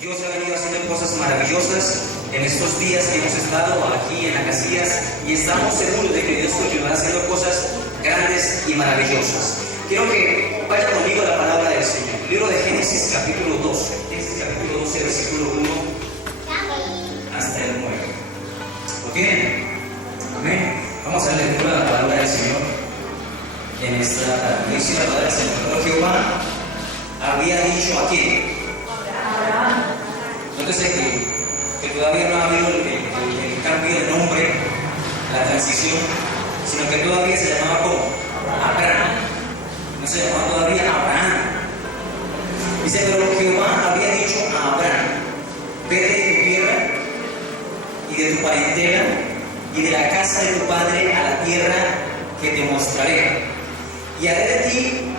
Dios ha venido haciendo cosas maravillosas en estos días que hemos estado aquí en Acacias y estamos seguros de que Dios continuará haciendo cosas grandes y maravillosas. Quiero que vaya conmigo a la palabra del Señor. Libro de Génesis capítulo 12. Génesis capítulo 12, versículo 1 hasta el 9. ¿Lo tienen? Amén. Vamos a dar lectura a la palabra del Señor. En esta tarde dice la palabra del Señor. Pero Jehová había dicho a quién. Nótese que todavía no ha habido el cambio de nombre, la transición, sino que todavía se llamaba como Abraham. No se llamaba todavía Abraham. Dice, pero Jehová había dicho a Abraham: vete de tu tierra y de tu parentela y de la casa de tu padre a la tierra que te mostraré, y haré de ti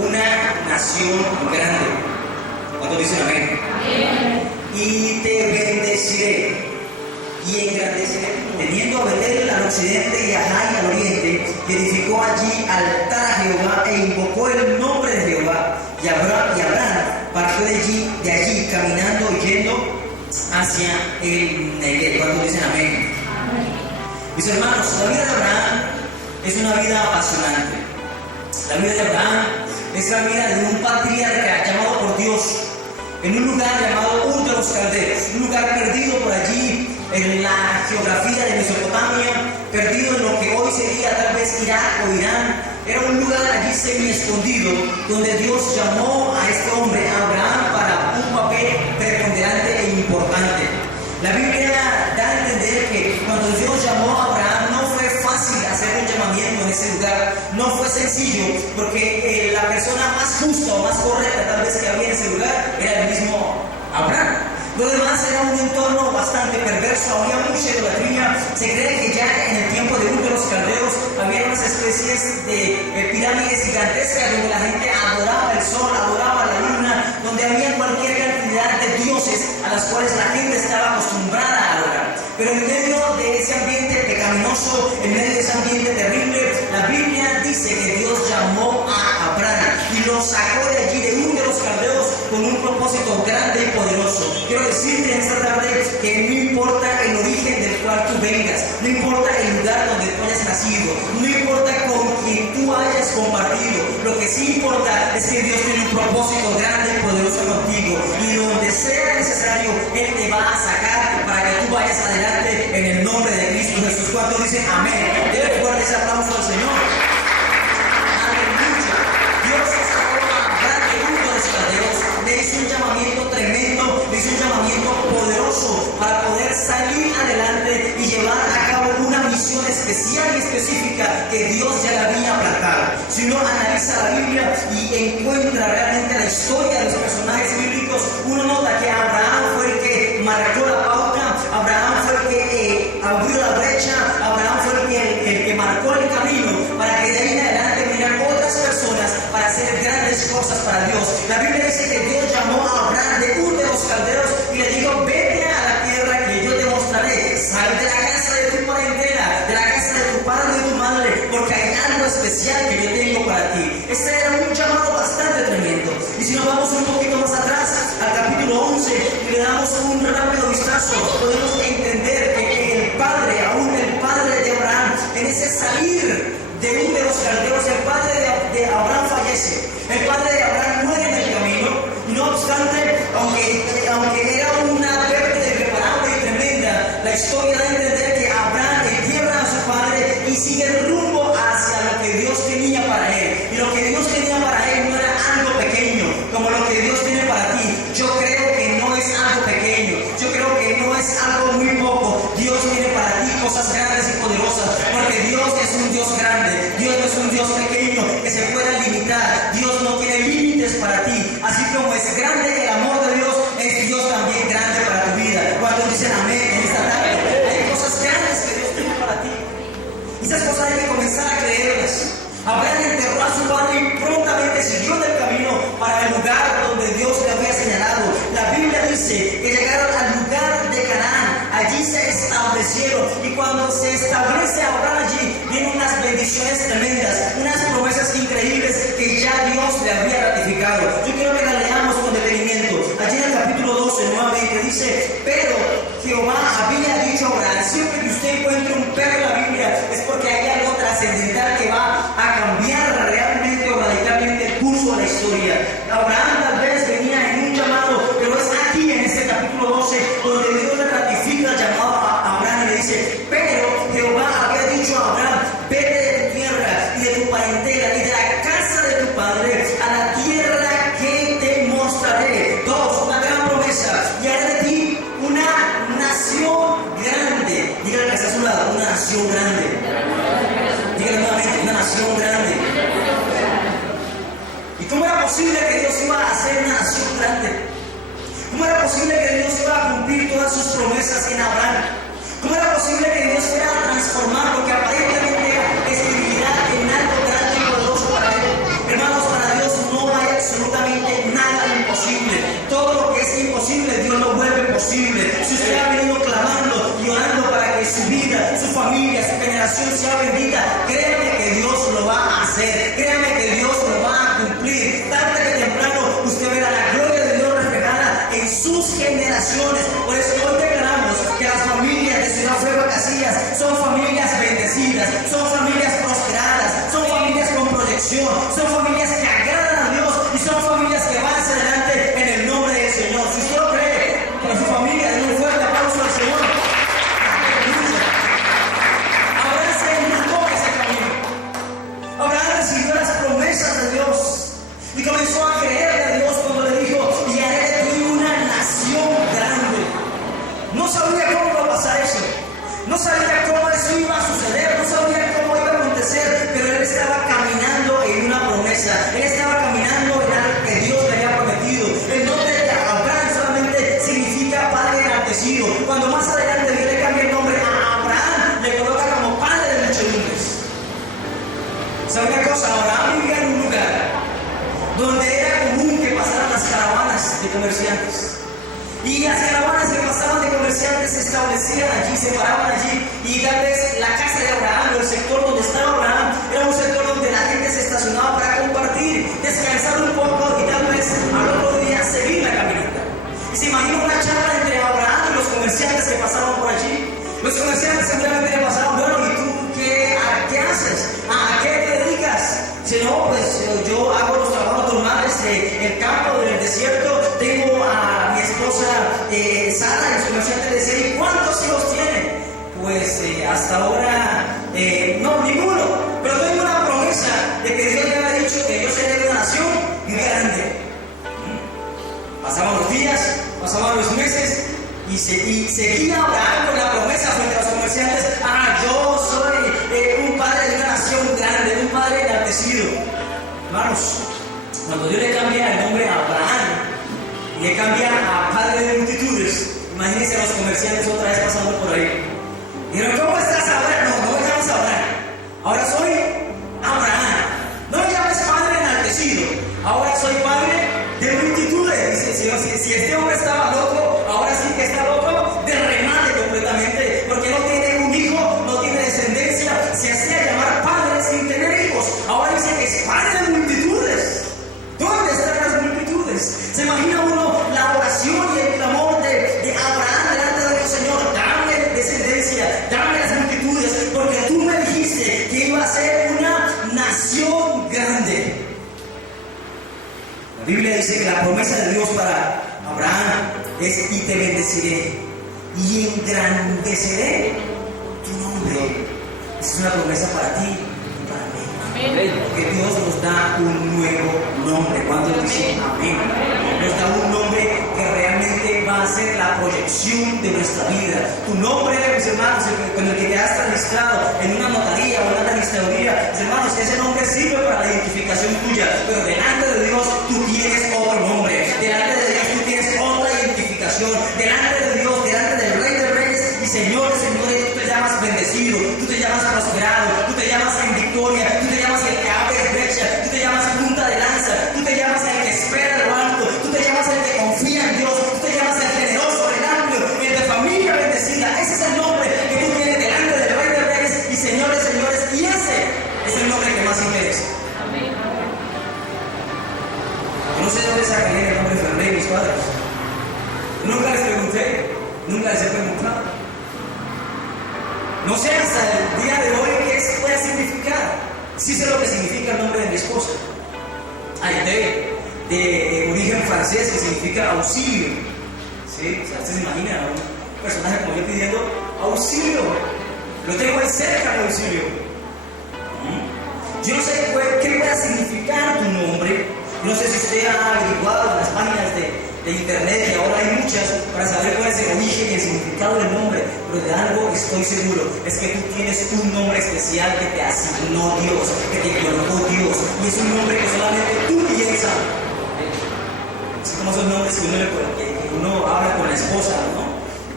una nación grande. ¿Cuántos dicen amén? Amén. Y te bendeciré y engrandeceré, teniendo a Betel al occidente y a Jai al oriente, y edificó allí altar a Jehová e invocó el nombre de Jehová. Y Abraham partió de allí caminando y yendo hacia el Negev. ¿Cuántos dicen amén? Amén. Mis hermanos, la vida de Abraham es una vida apasionante. La vida de Abraham es la vida de un patriarca llamado por Dios en un lugar llamado Ur de los Caldeos, un lugar perdido por allí en la geografía de Mesopotamia, perdido en lo que hoy sería tal vez Irak o Irán. Era un lugar allí semi escondido donde Dios llamó a este hombre, a Abraham, para un papel preponderante e importante. La Biblia da a entender que cuando Dios llamó a Abraham no fue fácil hacer un llamamiento en ese lugar, no fue sencillo, porque la persona más justa o más correcta tal vez que había en ese lugar era el mismo Abraham. Lo demás era un entorno bastante perverso, había mucha idolatría. Se cree que ya en el tiempo de Ur de los Caldeos había unas especies de pirámides gigantescas donde la gente adoraba el sol, adoraba la luna, donde había cualquier cantidad de dioses a las cuales la gente estaba acostumbrada a adorar. Pero en medio de ese ambiente pecaminoso, en medio de ese ambiente terrible, la Biblia dice que Dios llamó a Abraham y lo sacó de allí, de Ur de los Caldeos, con un propósito grande y poderoso. Quiero decirte en esta tarde que no importa el origen del cual tú vengas, no importa el lugar donde tú hayas nacido, no importa con quien tú hayas compartido, lo que sí importa es que Dios tiene un propósito grande y poderoso contigo, y donde sea necesario Él te va a sacar para que tú vayas adelante en el nombre de Cristo Jesús. ¿Cuántos dicen amén? Debe fuerte ese aplauso al Señor. Aleluya. Dios sacó a Abraham de Ur de los Caldeos, le hizo un llamamiento tremendo, le hizo un llamamiento poderoso para poder salir adelante y llevar a cabo una misión especial y específica que Dios ya le había plantado. Si uno analiza la Biblia y encuentra realmente la historia de los personajes bíblicos, uno nota que Abraham fue el que marcó la pauta, Abraham fue el que abrió la brecha, Abraham fue el que marcó el camino para que de ahí en adelante vinieran otras personas para hacer grandes cosas para Dios. La Biblia dice que Dios llamó a Abraham de Ur de los Caldeos y le dijo: vete a la tierra que yo te mostraré, sal de la casa de tu parentela, de la casa de tu padre y de tu madre, porque hay algo especial que yo tengo para ti. Este era un llamado bastante tremendo. Y si nos vamos un poquito más atrás, al capítulo 11, y le damos un rápido vistazo, podemos entender que el padre, aún el padre de Abraham, en ese salir de Ur de los Caldeos, el padre de Abraham fallece. El padre de Abraham muere en el camino, y no obstante, aunque era una pérdida irreparable y tremenda, la historia da a entender que Abraham entierra a su padre y sigue el rumbo hacia lo que Dios tenía para él. Y lo que Dios tenía para él no era algo pequeño, como lo que Dios tiene para ti. Yo creo que no es algo pequeño, yo creo que no es algo muy poco. Dios tiene para ti cosas grandes y poderosas, porque Dios es un Dios grande, Dios no es un Dios pequeño que se pueda limitar. Dios no tiene límites para ti, así como es grande el amor de Dios, es Dios también grande para tu vida. Cuando dicen amén en esta tarde, hay cosas grandes que Dios tiene para ti, y esas cosas hay que comenzar a creerlas. Abraham enterró a su padre y prontamente siguió del camino para el lugar donde Dios le había señalado. La Biblia dice que llegaron al lugar de Canaán, allí se establecieron, y cuando se establece Abraham allí, vienen unas bendiciones tremendas, unas promesas increíbles que ya Dios le había ratificado. Yo quiero que las leamos con detenimiento. historia. Abraham tal vez venía en un llamado, pero es aquí en este capítulo 12 donde Dios le ratifica el llamado a Abraham y le dice: pero Jehová había dicho a Abraham: vete de tu tierra y de tu parentela y de la casa de tu padre a la tierra que te mostraré. Dos, una gran promesa: y haré de ti una nación grande. Dígale que está a su lado: una nación grande. Dígale nuevamente: una nación grande. ¿Y cómo era posible que Dios iba a hacer una nación grande? ¿Cómo era posible que Dios iba a cumplir todas sus promesas en Abraham? ¿Cómo era posible que Dios fuera a transformar lo que aparentemente era esterilidad en algo grande y poderoso para él? Hermanos, para Dios no hay absolutamente nada imposible. Todo lo que es imposible, Dios lo vuelve posible. Si usted ha venido clamando y orando para que su vida, su familia, su generación sea bendita, créame que Dios lo va a hacer. Créame que Dios lo va a cumplir. Tarde que temprano usted verá la gloria de Dios reflejada en sus generaciones. Por eso hoy declaramos que las familias de Ciudad Fuego Casillas son familias bendecidas, son familias prosperadas, son familias con proyección, son familias que agradan a Dios y son familias que van hacia adelante en el nombre del Señor. Si usted lo cree, con su familia, denle un fuerte aplauso al Señor. Abraham se embarcó en ese camino. Abraham recibió las promesas de Dios y comenzó a creerle a Dios cuando le dijo: y haré de ti una nación grande. No sabía cómo iba a pasar eso, no sabía cómo eso iba a suceder, no sabía cómo iba a acontecer, pero él estaba caminando en una promesa, él estaba caminando en algo que Dios le había prometido. El nombre de Abraham solamente significa padre enaltecido. Cuando más adelante Dios le cambia el nombre a Abraham, le coloca como padre de muchedumbres. ¿Sabe una cosa? Abraham vivía en un lugar donde era común que pasaran las caravanas de comerciantes. Y las caravanas que pasaban de comerciantes se establecían allí, se paraban allí. Y tal vez la casa de Abraham o el sector donde estaba Abraham era un sector donde la gente se estacionaba para compartir, descansar un poco y tal vez al otro día seguir la caminata. Y se imagina una charla entre Abraham y los comerciantes que pasaban por allí. Los comerciantes seguramente le pasaban: bueno, ¿y tú qué haces? ¿A qué te dedicas? Si no, pues yo hago los trabajos normales del campo, del desierto. Tengo a mi esposa Sara, y los comerciantes decían: ¿y cuántos hijos tiene? Pues hasta ahora no, ninguno. Pero tengo una promesa de que Dios me había dicho que yo seré una nación grande. Pasaban los días, pasaban los meses y seguía Abraham con la promesa frente a los comerciantes: yo soy un padre de una nación grande, un padre enaltecido. Hermanos, cuando Dios le cambia el nombre a Abraham, le cambia a padre de multitudes, imagínense a los comerciantes otra vez pasando por ahí. Dijeron: ¿cómo estás ahora? No me llames Abraham, ahora soy Abraham. No me llames padre enaltecido, ahora soy padre de multitudes. Dice: si este hombre estaba loco, ahora sí que está loco de remate completamente, porque no tiene un hijo, no tiene descendencia, se hacía llamar padre sin tener hijos. Ahora dice que es padre de multitudes. ¿Dónde están las multitudes? ¿Se imagina uno la oración y el clamor de Abraham delante de Dios? Señor, dame descendencia, dame las multitudes, porque tú me dijiste que iba a ser una nación grande. La Biblia dice que la promesa de Dios para Abraham es: y te bendeciré y engrandeceré tu nombre. Esa es una promesa para ti y para mí. Porque Dios nos da un nuevo nombre. ¿Cuántos dicen amén? Nos da un nombre que realmente va a ser la proyección de nuestra vida. Tu nombre, mis hermanos, con el que quedaste registrado en una notaría o en una registraduría, mis hermanos, ese nombre sirve para la identificación tuya. Pero delante de Dios tú tienes otro nombre. Delante de Dios tú tienes otra identificación. Delante de Dios, delante del Rey de Reyes y Señor de Señores, tú te llamas bendecido, tú te llamas prosperado, tú te llamas en victoria, tú te llamas el que abre brecha, tú te llamas punta de lanza, tú te llamas el que espera lo alto, tú te llamas el que confía en Dios, tú te llamas el generoso, el amplio, el de familia bendecida. Ese es el nombre que tú tienes delante del Rey de Reyes y Señor de Señores, y ese es el nombre que más interesa. Yo no sé dónde sacan el nombre de Fernández mis padres. Nunca les pregunté, nunca les he preguntado. No sé hasta el día de hoy qué puede significar. Sí sé lo que significa el nombre de mi esposa: Aide, de origen francés que significa auxilio. ¿Sí? O sea, ustedes se imaginan a un personaje como yo pidiendo auxilio. Lo tengo ahí cerca de auxilio. Yo no sé qué pueda significar tu nombre. No sé si usted ha averiguado en las páginas de internet, que ahora hay muchas, para saber cuál es el origen y el significado del nombre. Pero de algo estoy seguro, es que tú tienes un nombre especial que te asignó Dios, que te colocó Dios. Y es un nombre que solamente tú y Él sabes. Así como esos nombres que uno habla con la esposa, ¿no?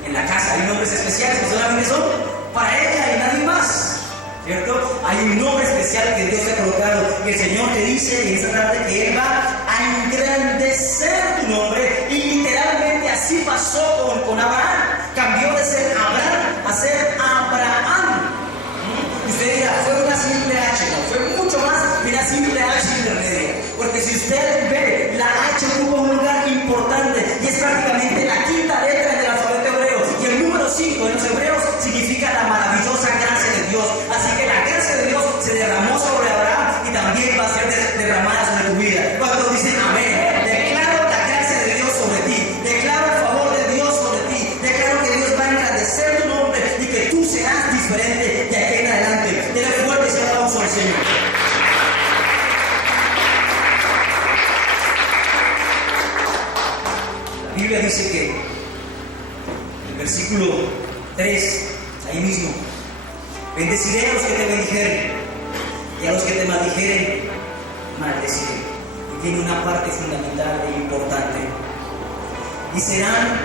En la casa hay nombres especiales que solamente son para ella y nadie más. ¿Cierto? Hay un nombre especial que Dios te ha colocado y el Señor te dice en esta tarde que Él va a engrandecer tu nombre, y literalmente así pasó con Abraham. Cambió de ser Abraham a ser Abraham. Y usted dirá, fue una simple H, no, fue mucho más que una simple H intermedia, porque si usted ve, la H ocupa un lugar importante y es prácticamente la quinta letra del alfabeto hebreo, y el número 5 en los hebreos significa la maravillosa gracia de Dios. Así que la gracia de Dios se derramó sobre Abraham y también va a ser derramada sobre tu vida. Cuando dicen amén, declaro la gracia de Dios sobre ti, declaro el favor de Dios sobre ti, declaro que Dios va a engrandecer tu nombre y que tú serás diferente de aquí en adelante. Denle fuerte ese aplauso al Señor. La Biblia dice que el versículo 3, ahí mismo: bendeciré a los que te bendijeren, y a los que te maldijeren, maldeciré. Y tiene una parte fundamental e importante: y serán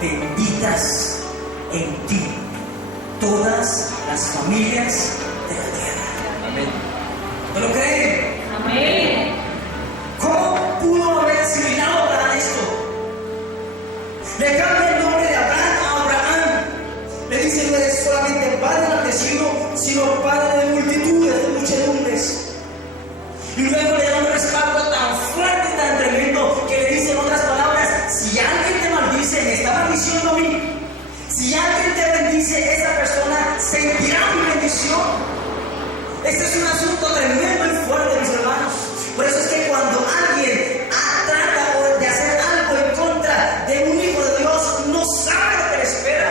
benditas en ti todas las familias de la tierra. Amén. ¿No lo creen? Amén. ¿Cómo pudo haber asimilado Abraham esto? Le cambia el nombre de Abraham a Abraham. Le dice: no eres solamente padre enaltecido, sino padre de multitudes, de muchedumbres. Y luego le da un respaldo tan fuerte y tan tremendo que le dice en otras palabras: si alguien te maldice, me está maldiciendo a mí. Si alguien te bendice, esa persona sentirá mi bendición. Este es un asunto tremendo y fuerte, mis hermanos. Por eso es que cuando alguien trata de hacer algo en contra de un hijo de Dios, no sabe lo que le espera.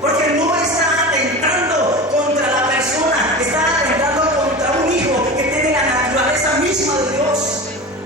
Porque no está atentando contra la persona, está atentando contra un hijo que tiene la naturaleza misma de Dios.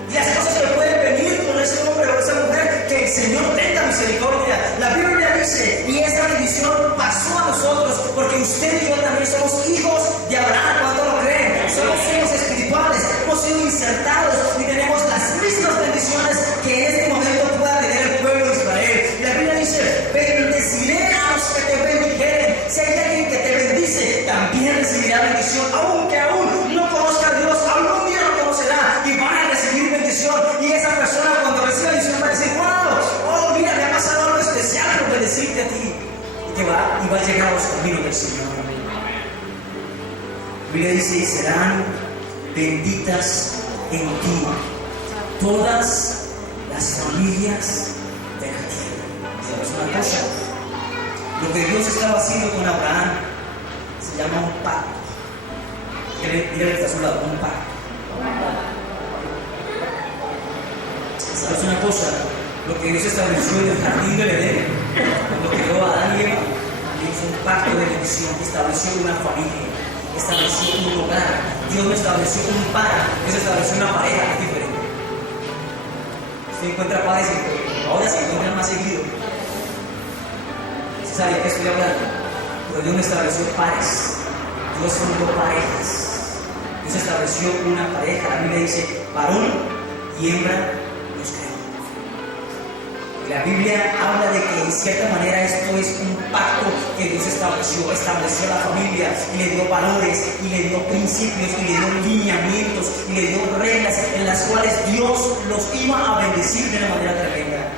Y las cosas que pueden venir con ese hombre o esa mujer, que el Señor tenga misericordia. La Biblia dice, y esa bendición pasó a nosotros, porque usted y yo también somos hijos de Abraham. ¿Cuánto lo creen? Somos hijos espirituales, hemos sido insertados y tenemos las mismas bendiciones que en este momento pueda tener el pueblo de Israel. Y la Biblia dice: bendeciré a los que te bendijeren. Si hay alguien que te bendice, también recibirá bendición, aunque aún no conozca a Dios, algún día lo conocerá y van a recibir bendición. Y esa persona, cuando reciba bendición, va a decir: wow, oh, mira, me ha pasado algo especial por bendecirte a ti. Y va a llegar a los caminos del Señor. La Biblia dice: y serán benditas en ti todas las familias de la tierra. ¿Sabes una cosa? Lo que Dios estaba haciendo con Abraham se llama un pacto. Mira que está a su lado, un pacto. ¿Sabes una cosa? Lo que Dios estableció en el jardín del Edén, cuando creó a Adán y Eva, hizo un pacto de bendición, estableció una familia, estableció un hogar. Dios no estableció un par, Dios estableció una pareja, que es diferente. Usted encuentra pares que ahora se encuentran más seguido. ¿Se sabe de qué estoy hablando? Pero Dios no estableció pares, Dios fundó parejas. Dios estableció una pareja. La Biblia dice: varón y hembra los creó. La Biblia habla de que en cierta manera esto es un pacto que Dios estableció la familia, y le dio valores, y le dio principios, y le dio lineamientos, y le dio reglas en las cuales Dios los iba a bendecir de una manera tremenda.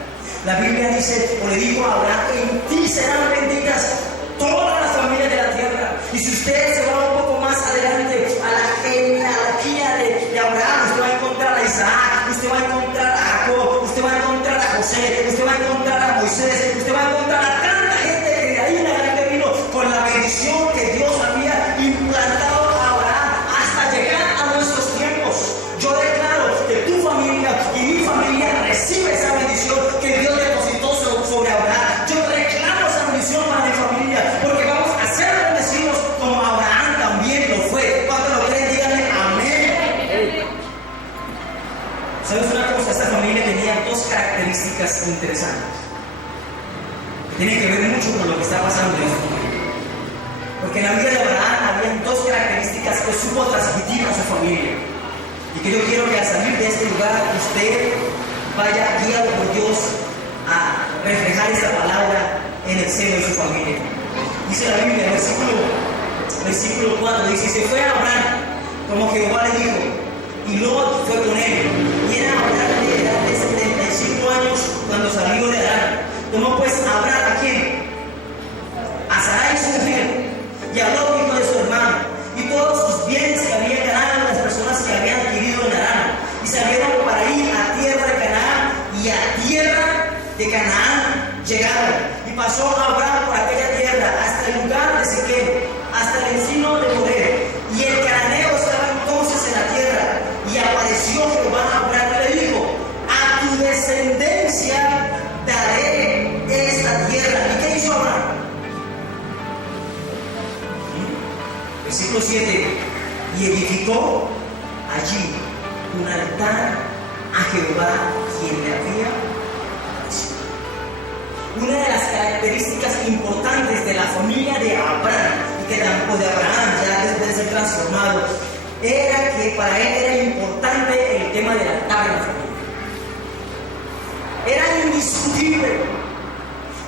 La Biblia dice, o le dijo a Abraham: en ti serán benditas todas las familias de la tierra. Y si usted se va un poco más adelante a la genealogía de Abraham, usted va a encontrar a Isaac, usted va a encontrar a Jacob, usted va a encontrar a José, usted va a encontrar a Moisés, usted va a encontrar a tanta gente que de ahí en adelante vino con la bendición que Dios había implantado a Abraham hasta llegar a nuestros tiempos. Yo declaro que tu familia y mi recibe esa bendición que Dios depositó sobre Abraham. Yo reclamo esa bendición para mi familia, porque vamos a ser bendecidos como Abraham también lo fue. Cuando lo creen, díganle amén. ¿Sabes una cosa? Esta familia tenía dos características interesantes que tienen que ver mucho con lo que está pasando en este momento. Porque en la vida de Abraham había dos características que supo transmitir a su familia. Y que yo quiero que al salir de este lugar usted vaya guiado por Dios a reflejar esta palabra en el seno de su familia. Dice la Biblia, versículo 4, dice: se fue a Abraham como Jehová le dijo, y Lot fue con él. Y era Abraham de edad de 75 años cuando salió de Harán. Tomó pues Abraham ¿a quién? A Sarai su mujer, y a Lot hijo de su hermano, y todos sus bienes que había en Canaán, las personas que habían adquirido en Harán, y salieron para ir a tierra de Canaán, y a tierra de Canaán llegaron. Y pasó Abraham por aquella tierra hasta el lugar de Siquem, hasta el encino de Moré, y el cananeo estaba entonces en la tierra. Y apareció Jehová a Abraham y le dijo: a tu descendencia daré esta tierra. ¿Y qué hizo Abraham? Versículo 7: y edificó allí un altar a Jehová quien le había aparecido. Una de las características importantes de la familia de Abraham, y que tampoco de Abraham ya después de ser transformado, era que para él era importante el tema del altar en la familia. Era indiscutible.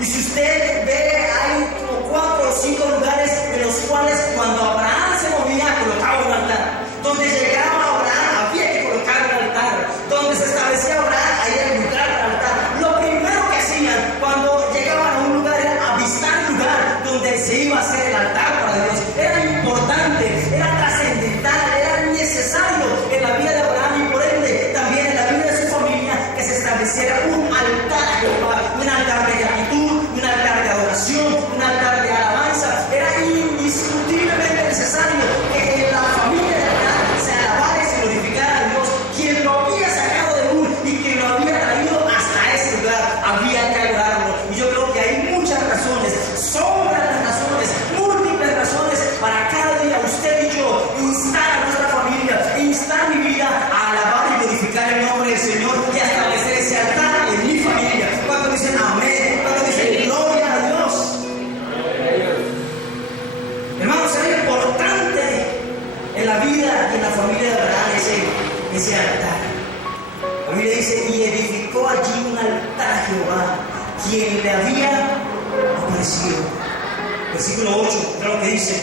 Y si usted ve, hay como 4 o 5 lugares en los cuales cuando Abraham se movía colocaba un altar. Donde llegaba Abraham había que colocar un altar. Donde se establecía Abraham ahí era el lugar del altar. Lo primero que hacían cuando llegaban a un lugar era avistar el lugar donde se iba a hacer el altar para Dios. Era importante, era trascendental, era necesario en la vida de Abraham y por ende también en la vida de su familia que se estableciera un altar a Jehová, un altar de gratitud, un altar de adoración, un altar de alabanza. Era indiscutiblemente necesario que en la familia de Abraham se alabara y se glorificara a Dios, quien lo había sacado de Ur y quien lo había traído hasta ese lugar. Había que adorarlo. Y yo creo que hay muchas razones, sobran las razones, múltiples razones para cada día usted y yo instar a nuestra familia, instar mi vida a alabar y glorificar el nombre del Señor y a establecer ese altar en mi familia. Cuando dicen amén, cuando dicen gloria a Dios. Hermanos, era importante en la vida y en la familia de Abraham ese altar. La Biblia dice: y edificó allí un altar a Jehová quien le había aparecido. Versículo 8, claro que dice: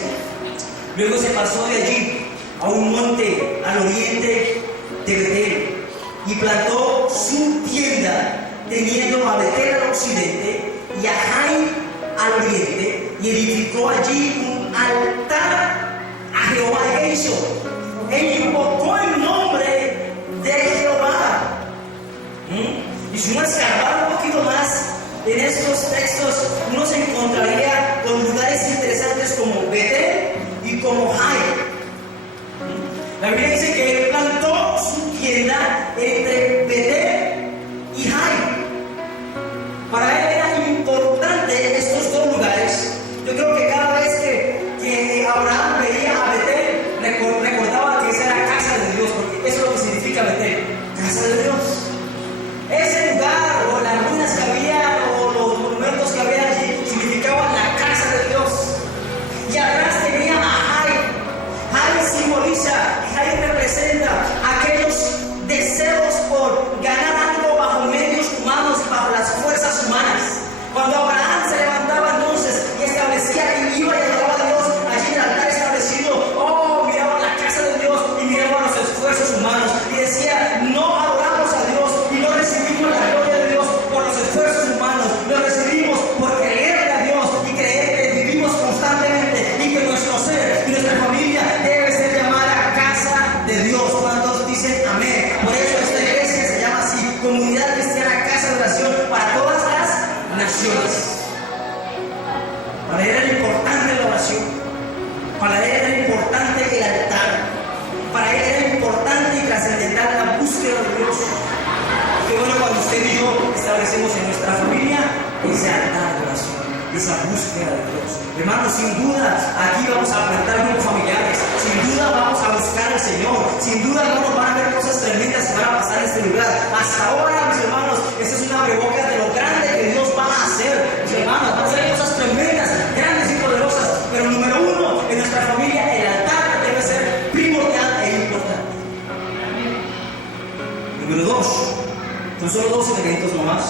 luego se pasó de allí a un monte al oriente de Betel y plantó su tienda, teniendo a Betel al occidente y a Jai al oriente, y edificó allí un altar a Jehová. ¿Y qué hizo? Él invocó el nombre de Jehová. Y si uno escarbara un poquito más en estos textos, uno se encontraría con lugares interesantes como Betel y como Jai. La Biblia dice que él plantó su tienda entre Betel y Jai. Para él era importante estos dos lugares. Yo creo que cada vez que Abraham veía a Betel, recordaba que esa era casa de Dios, porque eso es lo que significa Betel, casa de Dios. Ese lugar o las ruinas que había o los monumentos que había allí significaban la casa de Dios. Y atrás tenía a Jai. Jai simboliza, Jai representa aquellos deseos por ganar algo bajo medios humanos y bajo las fuerzas humanas. Cuando Abraham se levantaba entonces y establecía y iba y adoraba a Dios allí en el altar establecido, miraba la casa de Dios y miraba los esfuerzos humanos y decía: no adoramos a Dios y no recibimos la gloria de Dios por los esfuerzos humanos, lo recibimos por creerle a Dios y creer que vivimos constantemente y que nuestro ser y nuestra familia debe ser llamada casa de Dios. ¿Cuántos dicen amén? Por eso esta iglesia se llama así: Comunidad Cristiana Casa de Oración para todas las naciones. Para él era importante la oración, para él era importante el altar, para él era importante y trascendental la búsqueda de Dios. Qué bueno cuando usted ese altar de oración, esa búsqueda de Dios. Hermanos, sin duda aquí vamos a plantar grupos familiares, sin duda vamos a buscar al Señor, sin duda hermanos van a haber cosas tremendas que van a pasar en este lugar. Hasta ahora, mis hermanos, esta es una abrebocas de lo grande que Dios va a hacer. Mis hermanos, van a hacer cosas tremendas, grandes y poderosas, pero número uno, en nuestra familia el altar debe ser primordial e importante. Número dos, son solo 2 elementos nomás.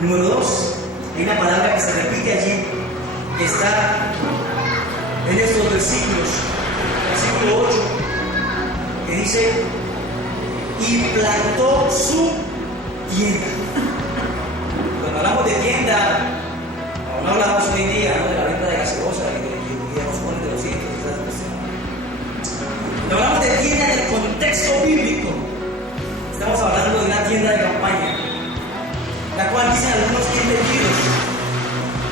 Número 2, hay una palabra que se repite allí, que está en estos versículos, versículo 8, que dice, y plantó su tienda. Cuando hablamos de tienda, no hablamos hoy en día, ¿no?, de la venta de gaseosa y de los pones de 200 y esas cosas. Cuando hablamos de tienda en el contexto bíblico, estamos hablando de una tienda de campaña, la cual dicen algunos entendidos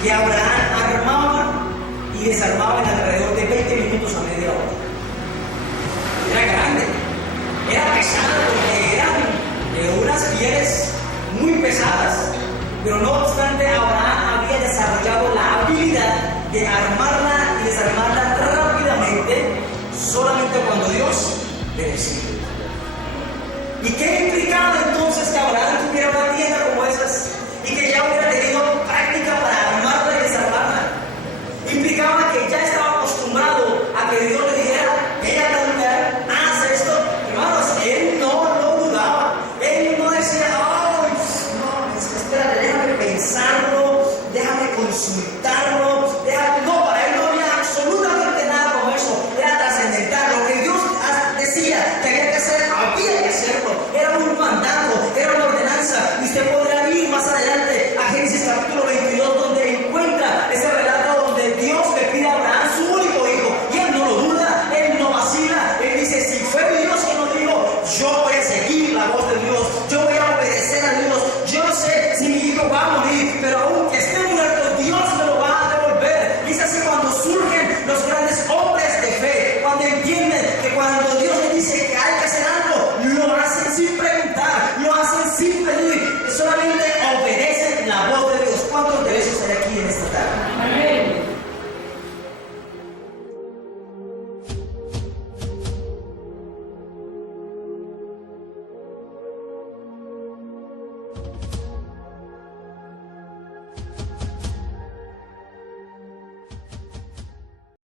que Abraham armaba y desarmaba en alrededor de 20 minutos a media hora. Era grande, era pesada porque eran de unas pieles muy pesadas, pero no obstante Abraham había desarrollado la habilidad de armarla y desarmarla rápidamente, solamente cuando Dios le decía. ¿Y qué implicaba entonces que Abraham tuviera una tienda como esas y que ya hubiera tenido práctica para armarla y desarmarla? Implicaba que ya estaba acostumbrado a que Dios le dijera, ve a tal lugar, haz esto. Hermanos, él no lo dudaba. Él no decía, ay, no, espérate, déjame pensarlo, déjame consultarlo, no, para él no había absolutamente nada como eso. Era trascendental. Lo que Dios decía que había que hacer, había que hacerlo. Era un mandato, era una ordenanza. Y usted podrá ir más adelante a Génesis capítulo 22, donde encuentra ese relato donde Dios le pide a Abraham su único hijo. Y él no lo duda, él no vacila. Él dice, si fue Dios que nos dijo, yo voy a seguir la voz de Dios, yo voy a obedecer a Dios. Yo no sé si mi hijo va a morir, pero aunque esté muerto, Dios me lo va a devolver. Y es así cuando surgen los grandes hombres de fe, cuando entienden que cuando Dios le dice que hay que hacer